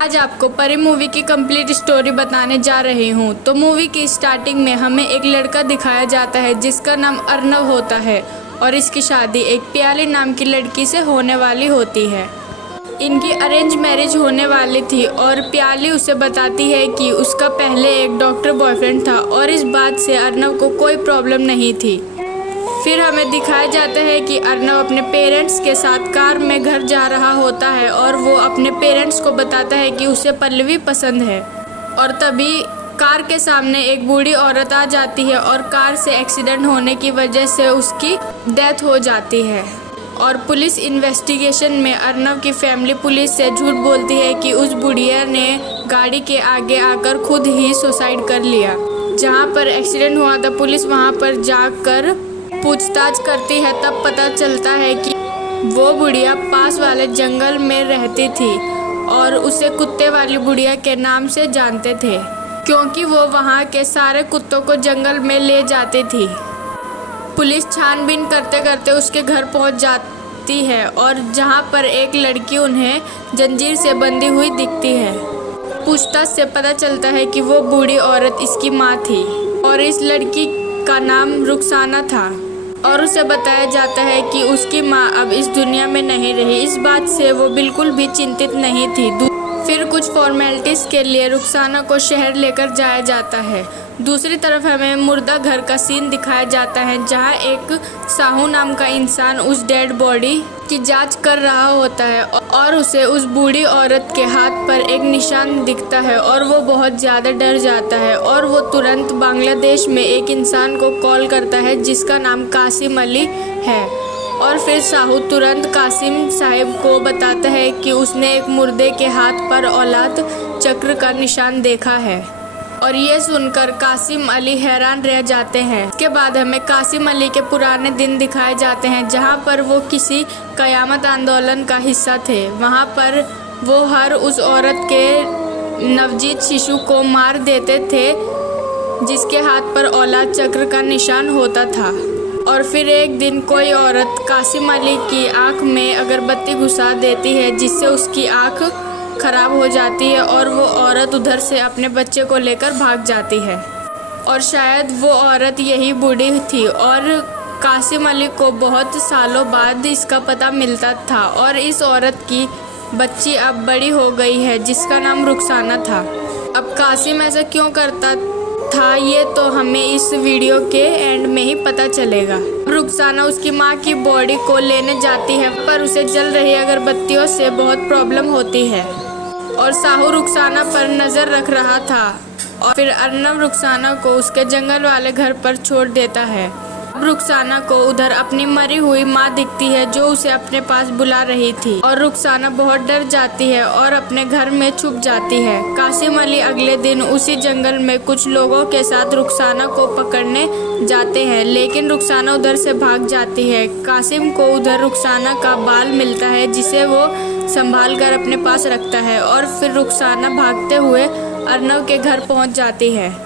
आज आपको परी मूवी की कंप्लीट स्टोरी बताने जा रही हूँ। तो मूवी की स्टार्टिंग में हमें एक लड़का दिखाया जाता है जिसका नाम अर्नव होता है और इसकी शादी एक प्याली नाम की लड़की से होने वाली होती है। इनकी अरेंज मैरिज होने वाली थी और प्याली उसे बताती है कि उसका पहले एक डॉक्टर बॉयफ्रेंड था और इस बात से अर्नव को कोई प्रॉब्लम नहीं थी। फिर हमें दिखाया जाता है कि अर्नव अपने पेरेंट्स के साथ कार में घर जा रहा होता है और वो अपने पेरेंट्स को बताता है कि उसे पल्लवी पसंद है। और तभी कार के सामने एक बूढ़ी औरत आ जाती है और कार से एक्सीडेंट होने की वजह से उसकी डेथ हो जाती है। और पुलिस इन्वेस्टिगेशन में अर्नव की फैमिली पुलिस से झूठ बोलती है कि उस बुढ़िया ने गाड़ी के आगे आकर खुद ही सुसाइड कर लिया। जहाँ पर एक्सीडेंट हुआ था पुलिस वहाँ पर जाकर पूछताछ करती है, तब पता चलता है कि वो बुढ़िया पास वाले जंगल में रहती थी और उसे कुत्ते वाली बुढ़िया के नाम से जानते थे क्योंकि वो वहाँ के सारे कुत्तों को जंगल में ले जाती थी। पुलिस छानबीन करते करते उसके घर पहुँच जाती है और जहाँ पर एक लड़की उन्हें जंजीर से बंधी हुई दिखती है। पूछताछ से पता चलता है कि वो बूढ़ी औरत इसकी माँ थी और इस लड़की का नाम रुखसाना था और उसे बताया जाता है कि उसकी माँ अब इस दुनिया में नहीं रही। इस बात से वो बिल्कुल भी चिंतित नहीं थी। फिर कुछ फॉर्मेलिटीज़ के लिए रुखसाना को शहर लेकर जाया जाता है। दूसरी तरफ हमें मुर्दा घर का सीन दिखाया जाता है जहाँ एक साहू नाम का इंसान उस डेड बॉडी की जांच कर रहा होता है और उसे उस बूढ़ी औरत के हाथ पर एक निशान दिखता है और वो बहुत ज़्यादा डर जाता है और वो तुरंत बांग्लादेश में एक इंसान को कॉल करता है जिसका नाम कासिम अली है। और फिर साहू तुरंत कासिम साहिब को बताता है कि उसने एक मुर्दे के हाथ पर औलाद चक्र का निशान देखा है और ये सुनकर कासिम अली हैरान रह जाते हैं। इसके बाद हमें कासिम अली के पुराने दिन दिखाए जाते हैं जहाँ पर वो किसी कयामत आंदोलन का हिस्सा थे। वहाँ पर वो हर उस औरत के नवजात शिशु को मार देते थे जिसके हाथ पर औलाद चक्र का निशान होता था। और फिर एक दिन कोई औरत कासिम अली की आँख में अगरबत्ती घुसा देती है जिससे उसकी आँख खराब हो जाती है और वो औरत उधर से अपने बच्चे को लेकर भाग जाती है। और शायद वो औरत यही बूढ़ी थी और कासिम अली को बहुत सालों बाद इसका पता मिलता था और इस औरत की बच्ची अब बड़ी हो गई है जिसका नाम रुखसाना था। अब कासिम ऐसा क्यों करता था ये तो हमें इस वीडियो के एंड में ही पता चलेगा। रुखसाना उसकी माँ की बॉडी को लेने जाती है पर उसे जल रही अगरबत्तियों से बहुत प्रॉब्लम होती है और साहू रुखसाना पर नज़र रख रहा था। और फिर अर्नव रुखसाना को उसके जंगल वाले घर पर छोड़ देता है। अब रुखसाना को उधर अपनी मरी हुई माँ दिखती है जो उसे अपने पास बुला रही थी और रुखसाना बहुत डर जाती है और अपने घर में छुप जाती है। कासिम अली अगले दिन उसी जंगल में कुछ लोगों के साथ रुखसाना को पकड़ने जाते हैं लेकिन रुखसाना उधर से भाग जाती है। कासिम को उधर रुखसाना का बाल मिलता है जिसे वो संभाल कर अपने पास रखता है और फिर रुखसाना भागते हुए अर्नव के घर पहुंच जाती है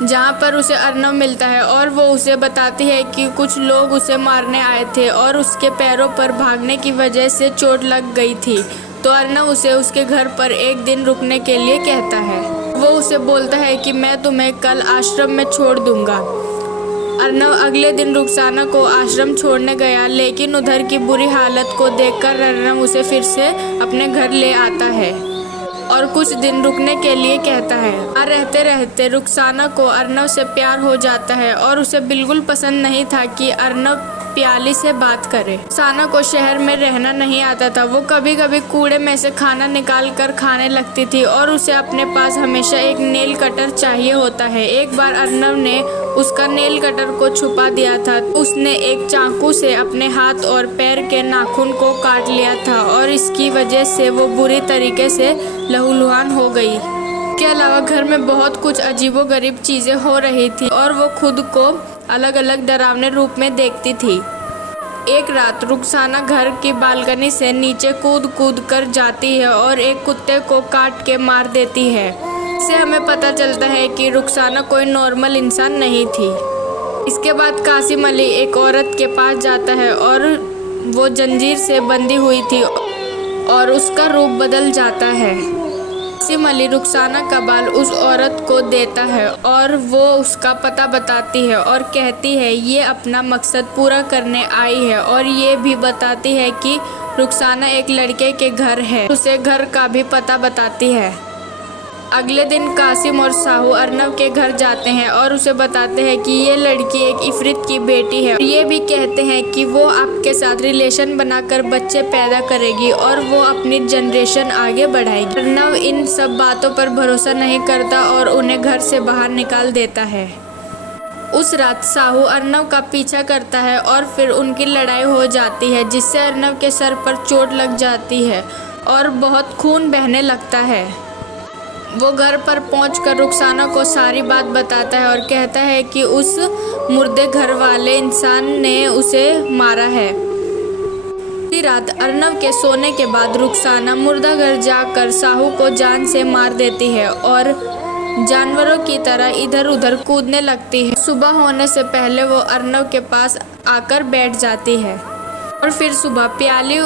जहां पर उसे अर्नव मिलता है और वो उसे बताती है कि कुछ लोग उसे मारने आए थे और उसके पैरों पर भागने की वजह से चोट लग गई थी। तो अर्नव उसे उसके घर पर एक दिन रुकने के लिए कहता है। वो उसे बोलता है कि मैं तुम्हें कल आश्रम में छोड़ दूंगा। अर्नव अगले दिन रुखसाना को आश्रम छोड़ने गया लेकिन उधर की बुरी हालत को देखकर अर्नव उसे फिर से अपने घर ले आता है और कुछ दिन रुकने के लिए कहता है। रहते रहते रुखसाना को अर्नव से प्यार हो जाता है और उसे बिल्कुल पसंद नहीं था कि अर्नव प्याली से बात करे। रुखसाना को शहर में रहना नहीं आता था। वो कभी कभी कूड़े में से खाना निकाल कर खाने लगती थी और उसे अपने पास हमेशा एक नेल कटर चाहिए होता है। एक बार अर्नव ने उसका नेल कटर को छुपा दिया था। उसने एक चाकू से अपने हाथ और पैर के नाखून को काट लिया था और इसकी वजह से वो बुरी तरीके से लहूलुहान हो गई। इसके अलावा घर में बहुत कुछ अजीबोगरीब चीज़ें हो रही थी और वो खुद को अलग अलग डरावने रूप में देखती थी। एक रात रुखसाना घर की बालकनी से नीचे कूद कूद कर जाती है और एक कुत्ते को काट के मार देती है। इससे हमें पता चलता है कि रुखसाना कोई नॉर्मल इंसान नहीं थी। इसके बाद कासिम अली एक औरत के पास जाता है और वो जंजीर से बंधी हुई थी और उसका रूप बदल जाता है कासिम अली रुखसाना का बाल उस औरत को देता है और वो उसका पता बताती है और कहती है ये अपना मकसद पूरा करने आई है, और ये भी बताती है कि रुखसाना एक लड़के के घर है। उसे घर का भी पता बताती है। अगले दिन कासिम और साहू अर्नव के घर जाते हैं और उसे बताते हैं कि ये लड़की एक इफरित की बेटी है। ये भी कहते हैं कि वो आपके साथ रिलेशन बनाकर बच्चे पैदा करेगी और वो अपनी जनरेशन आगे बढ़ाएगी। अर्नव इन सब बातों पर भरोसा नहीं करता और उन्हें घर से बाहर निकाल देता है। उस रात साहू अर्नव का पीछा करता है और फिर उनकी लड़ाई हो जाती है, जिससे अर्नव के सर पर चोट लग जाती है और बहुत खून बहने लगता है। वो घर पर पहुंचकर रुखसाना को सारी बात बताता है और कहता है कि उस मुर्दे घर वाले इंसान ने उसे मारा है। उसी रात अर्नव के सोने के बाद रुखसाना मुर्दा घर जाकर साहू को जान से मार देती है और जानवरों की तरह इधर उधर कूदने लगती है। सुबह होने से पहले वो अर्नव के पास आकर बैठ जाती है और फिर सुबह प्याली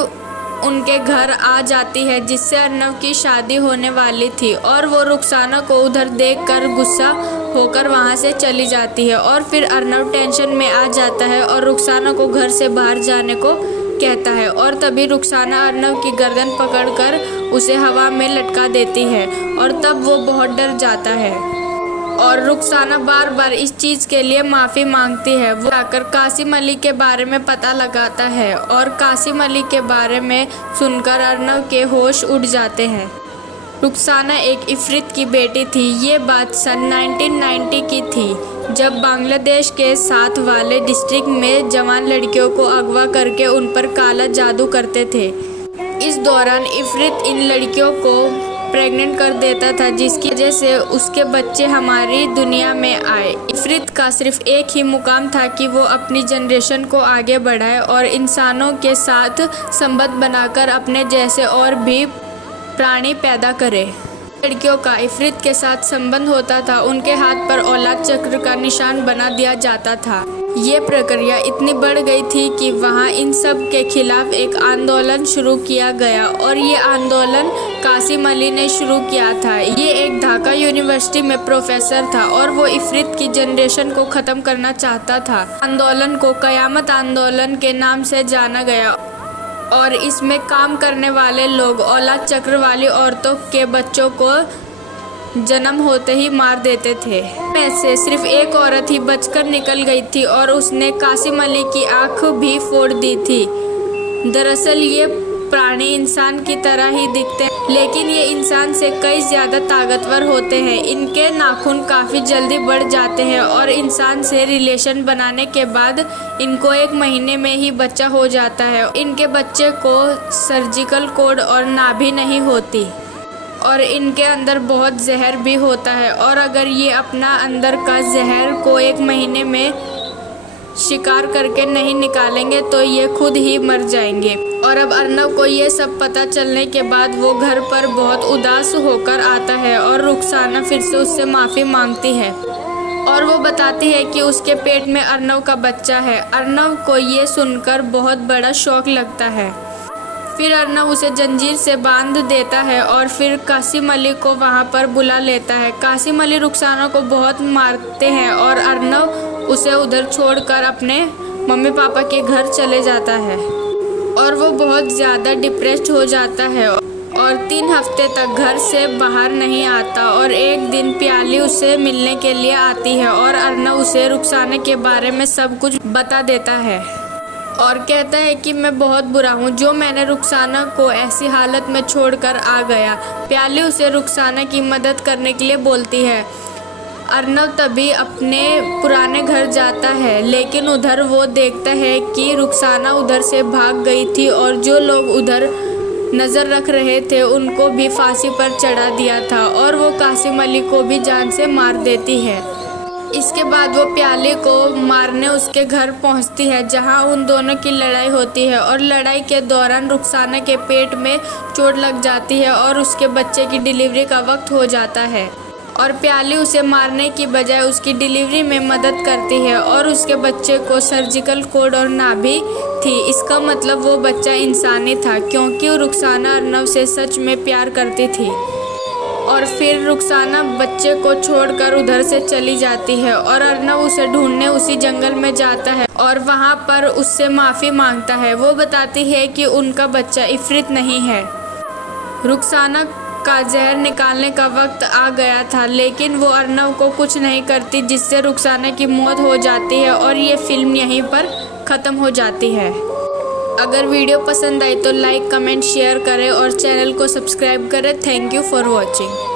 उनके घर आ जाती है, जिससे अर्नव की शादी होने वाली थी, और वो रुखसाना को उधर देखकर गुस्सा होकर वहां से चली जाती है। और फिर अर्नव टेंशन में आ जाता है और रुखसाना को घर से बाहर जाने को कहता है, और तभी रुखसाना अर्नव की गर्दन पकड़कर उसे हवा में लटका देती है और तब वो बहुत डर जाता है और रुखसाना बार बार इस चीज़ के लिए माफ़ी मांगती है। वो जाकर कासिम अली के बारे में पता लगाता है और कासिम अली के बारे में सुनकर अर्नव के होश उड़ जाते हैं। रुखसाना एक इफरित की बेटी थी। ये बात सन 1990 की थी, जब बांग्लादेश के साथ वाले डिस्ट्रिक्ट में जवान लड़कियों को अगवा करके उन पर काला जादू करते थे। इस दौरान इफरित इन लड़कियों को प्रेग्नेंट कर देता था, जिसकी वजह से उसके बच्चे हमारी दुनिया में आए। इफरित का सिर्फ एक ही मुकाम था कि वो अपनी जनरेशन को आगे बढ़ाए और इंसानों के साथ संबंध बनाकर अपने जैसे और भी प्राणी पैदा करे। लड़कियों का इफरित के साथ संबंध होता था, उनके हाथ पर औलाद चक्र का निशान बना दिया जाता था। ये प्रक्रिया इतनी बढ़ गई थी कि वहाँ इन सब के खिलाफ एक आंदोलन शुरू किया गया और ये आंदोलन कासिम अली ने शुरू किया था। ये एक ढाका यूनिवर्सिटी में प्रोफेसर था और वो इफरित की जनरेशन को ख़त्म करना चाहता था। आंदोलन को क़यामत आंदोलन के नाम से जाना गया और इसमें काम करने वाले लोग औलाद चक्र वाली औरतों के बच्चों को जन्म होते ही मार देते थे। ऐसे सिर्फ एक औरत ही बचकर निकल गई थी और उसने कासिम अली की आंख भी फोड़ दी थी। दरअसल ये प्राणी इंसान की तरह ही दिखते हैं, लेकिन ये इंसान से कई ज़्यादा ताकतवर होते हैं। इनके नाखून काफ़ी जल्दी बढ़ जाते हैं और इंसान से रिलेशन बनाने के बाद इनको 1 महीने में ही बच्चा हो जाता है। इनके बच्चे को सर्जिकल कोड और नाभि नहीं होती और इनके अंदर बहुत जहर भी होता है, और अगर ये अपना अंदर का जहर को 1 महीने में शिकार करके नहीं निकालेंगे तो ये खुद ही मर जाएंगे। और अब अर्नव को ये सब पता चलने के बाद वो घर पर बहुत उदास होकर आता है और रुखसाना फिर से उससे माफ़ी मांगती है और वो बताती है कि उसके पेट में अर्नव का बच्चा है। अर्नव को ये सुनकर बहुत बड़ा शौक लगता है। फिर अर्नव उसे जंजीर से बांध देता है और फिर कासिम अली को वहाँ पर बुला लेता है। कासिम अली रुखसाना को बहुत मारते हैं और अर्नव उसे उधर छोड़कर अपने मम्मी पापा के घर चले जाता है और वो बहुत ज़्यादा डिप्रेस्ड हो जाता है और 3 हफ्ते तक घर से बाहर नहीं आता। और एक दिन प्याली उसे मिलने के लिए आती है और अर्नव उसे रुखसाना के बारे में सब कुछ बता देता है और कहता है कि मैं बहुत बुरा हूँ जो मैंने रुखसाना को ऐसी हालत में छोड़कर आ गया। प्याली उसे रुखसाना की मदद करने के लिए बोलती है। अर्नव तभी अपने पुराने घर जाता है, लेकिन उधर वो देखता है कि रुखसाना उधर से भाग गई थी और जो लोग उधर नज़र रख रहे थे उनको भी फांसी पर चढ़ा दिया था और वो कासिम अली को भी जान से मार देती है। इसके बाद वो प्याली को मारने उसके घर पहुंचती है, जहां उन दोनों की लड़ाई होती है और लड़ाई के दौरान रुखसाना के पेट में चोट लग जाती है और उसके बच्चे की डिलीवरी का वक्त हो जाता है और प्याली उसे मारने की बजाय उसकी डिलीवरी में मदद करती है और उसके बच्चे को सर्जिकल कोड और नाभि थी। इसका मतलब वो बच्चा इंसानी था, क्योंकि रुखसाना अर्नव से सच में प्यार करती थी और फिर रुखसाना बच्चे को छोड़कर उधर से चली जाती है और अर्नव उसे ढूंढने उसी जंगल में जाता है और वहाँ पर उससे माफ़ी मांगता है। वो बताती है कि उनका बच्चा इफरित नहीं है। रुखसाना का जहर निकालने का वक्त आ गया था, लेकिन वो अर्नव को कुछ नहीं करती, जिससे रुखसाना की मौत हो जाती है और ये फिल्म यहीं पर ख़त्म हो जाती है। अगर वीडियो पसंद आई तो लाइक, कमेंट, शेयर करें और चैनल को सब्सक्राइब करें। Thank you for watching.